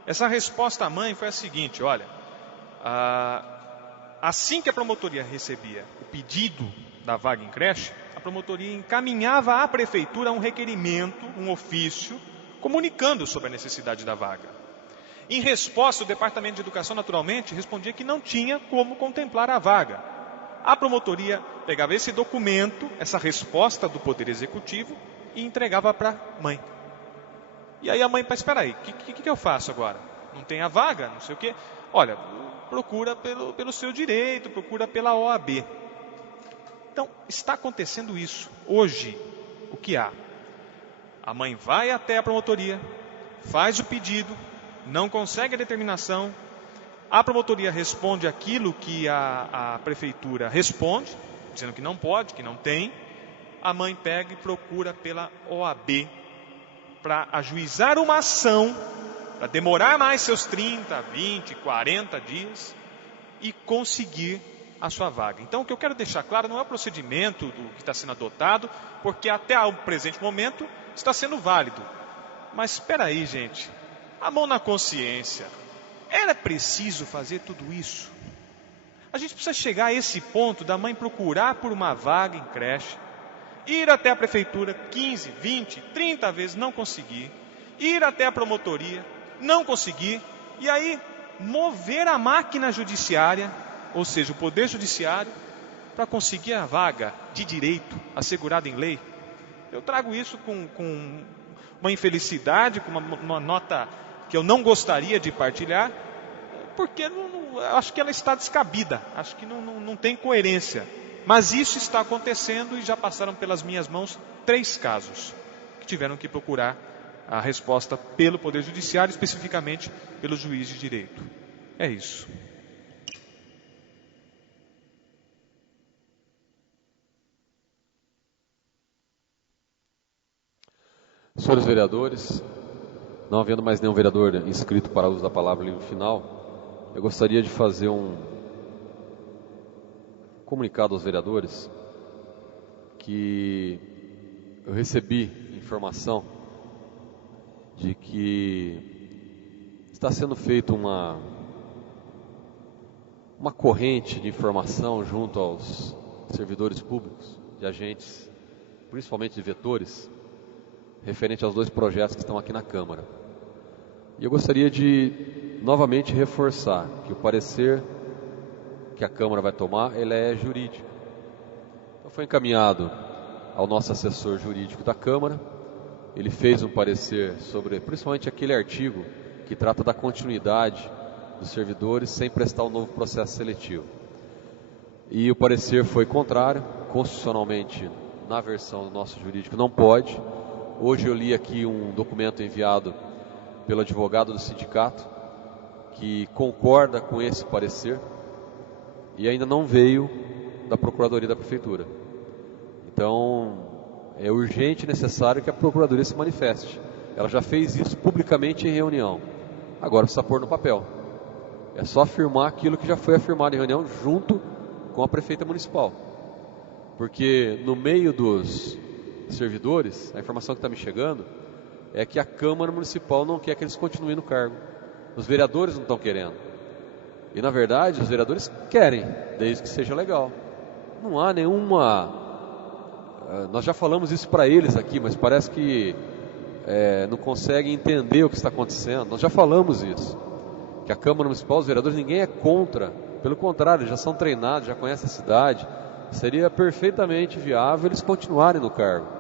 Essa resposta à mãe foi a seguinte: olha, assim que a promotoria recebia o pedido da vaga em creche, a promotoria encaminhava à prefeitura um requerimento, um ofício, comunicando sobre a necessidade da vaga. Em resposta, o Departamento de Educação, naturalmente, respondia que não tinha como contemplar a vaga. A promotoria pegava esse documento, essa resposta do Poder Executivo, e entregava para a mãe. E aí a mãe, espera aí, o que eu faço agora? Não tem a vaga, não sei o quê. Olha, procura pelo seu direito, procura pela OAB. Então, está acontecendo isso. Hoje, o que há? A mãe vai até a promotoria, faz o pedido, não consegue a determinação, a promotoria responde aquilo que a prefeitura responde, dizendo que não pode, que não tem. A mãe pega e procura pela OAB para ajuizar uma ação, para demorar mais seus 30, 20, 40 dias e conseguir a sua vaga. Então, o que eu quero deixar claro não é o procedimento do que está sendo adotado, porque até o presente momento está sendo válido. Mas espera aí, gente, a mão na consciência. Era preciso fazer tudo isso? A gente precisa chegar a esse ponto da mãe procurar por uma vaga em creche, ir até a prefeitura 15, 20, 30 vezes, não conseguir, ir até a promotoria, não conseguir, e aí mover a máquina judiciária, ou seja, o poder judiciário, para conseguir a vaga de direito assegurada em lei. Eu trago isso com uma infelicidade, com uma nota que eu não gostaria de partilhar, porque acho que ela está descabida, acho que não tem coerência. Mas isso está acontecendo e já passaram pelas minhas mãos 3 casos que tiveram que procurar a resposta pelo Poder Judiciário, especificamente pelo juiz de direito. É isso. Senhores vereadores, não havendo mais nenhum vereador inscrito para o uso da palavra no final, eu gostaria de fazer um comunicado aos vereadores que eu recebi informação de que está sendo feita uma corrente de informação junto aos servidores públicos, de agentes, principalmente de vetores, referente aos 2 projetos que estão aqui na Câmara. E eu gostaria de novamente reforçar que o parecer que a Câmara vai tomar, ele é jurídico. Então foi encaminhado ao nosso assessor jurídico da Câmara, ele fez um parecer sobre, principalmente aquele artigo que trata da continuidade dos servidores sem prestar um novo processo seletivo. E o parecer foi contrário, constitucionalmente, na versão do nosso jurídico, não pode. Hoje eu li aqui um documento enviado pelo advogado do sindicato, que concorda com esse parecer, e ainda não veio da Procuradoria da Prefeitura. Então, é urgente e necessário que a Procuradoria se manifeste. Ela já fez isso publicamente em reunião. Agora precisa pôr no papel. É só afirmar aquilo que já foi afirmado em reunião junto com a Prefeita Municipal. Porque no meio dos servidores, a informação que está me chegando é que a Câmara Municipal não quer que eles continuem no cargo. Os vereadores não estão querendo. E na verdade os vereadores querem, desde que seja legal. Não há nenhuma... Nós já falamos isso para eles aqui, mas parece que não conseguem entender o que está acontecendo. Nós já falamos isso. Que a Câmara Municipal, os vereadores, ninguém é contra. Pelo contrário, já são treinados, já conhecem a cidade. Seria perfeitamente viável eles continuarem no cargo.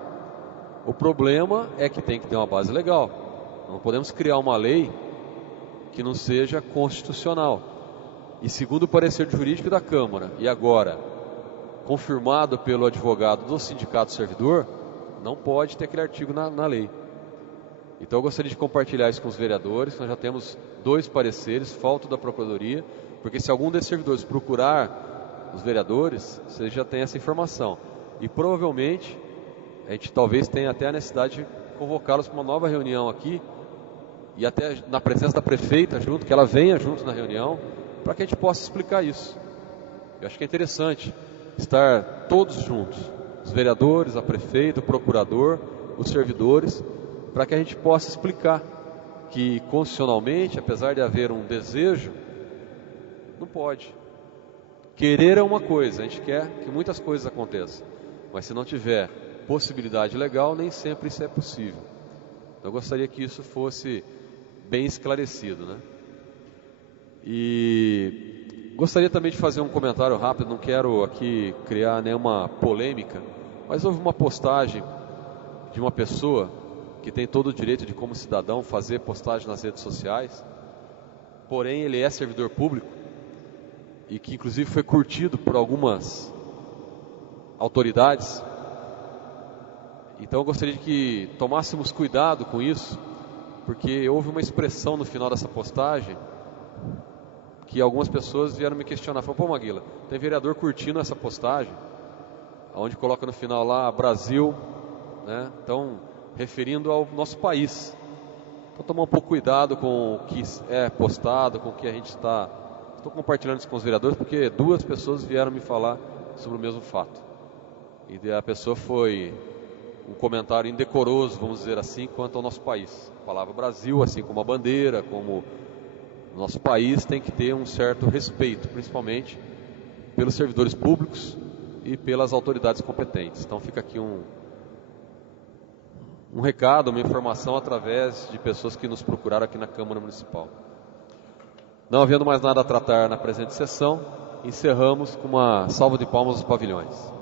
O problema é que tem que ter uma base legal. Não podemos criar uma lei que não seja constitucional. E segundo o parecer jurídico da Câmara, e agora confirmado pelo advogado do Sindicato Servidor, não pode ter aquele artigo na lei. Então eu gostaria de compartilhar isso com os vereadores. Nós já temos 2 pareceres, falta da Procuradoria, porque se algum desses servidores procurar os vereadores, você já tem essa informação. E provavelmente a gente talvez tenha até a necessidade de convocá-los para uma nova reunião aqui, e até na presença da prefeita junto, que ela venha junto na reunião, para que a gente possa explicar isso. Eu acho que é interessante estar todos juntos, os vereadores, a prefeita, o procurador, os servidores, para que a gente possa explicar que constitucionalmente, apesar de haver um desejo, não pode. Querer é uma coisa, a gente quer que muitas coisas aconteçam, mas se não tiver possibilidade legal, nem sempre isso é possível. Então eu gostaria que isso fosse bem esclarecido, né? E gostaria também de fazer um comentário rápido, não quero aqui criar nenhuma polêmica, mas houve uma postagem de uma pessoa que tem todo o direito de, como cidadão, fazer postagem nas redes sociais, porém ele é servidor público e que inclusive foi curtido por algumas autoridades. Então eu gostaria de que tomássemos cuidado com isso, porque houve uma expressão no final dessa postagem que algumas pessoas vieram me questionar. Falaram, pô, Maguila, tem vereador curtindo essa postagem, onde coloca no final lá Brasil, né? Então, referindo ao nosso país. Então tomar um pouco cuidado com o que é postado, com o que a gente está... Estou compartilhando isso com os vereadores, porque 2 pessoas vieram me falar sobre o mesmo fato. E a pessoa foi um comentário indecoroso, vamos dizer assim, quanto ao nosso país. A palavra Brasil, assim como a bandeira, como o nosso país, tem que ter um certo respeito, principalmente pelos servidores públicos e pelas autoridades competentes. Então fica aqui um recado, uma informação através de pessoas que nos procuraram aqui na Câmara Municipal. Não havendo mais nada a tratar na presente sessão, encerramos com uma salva de palmas aos pavilhões.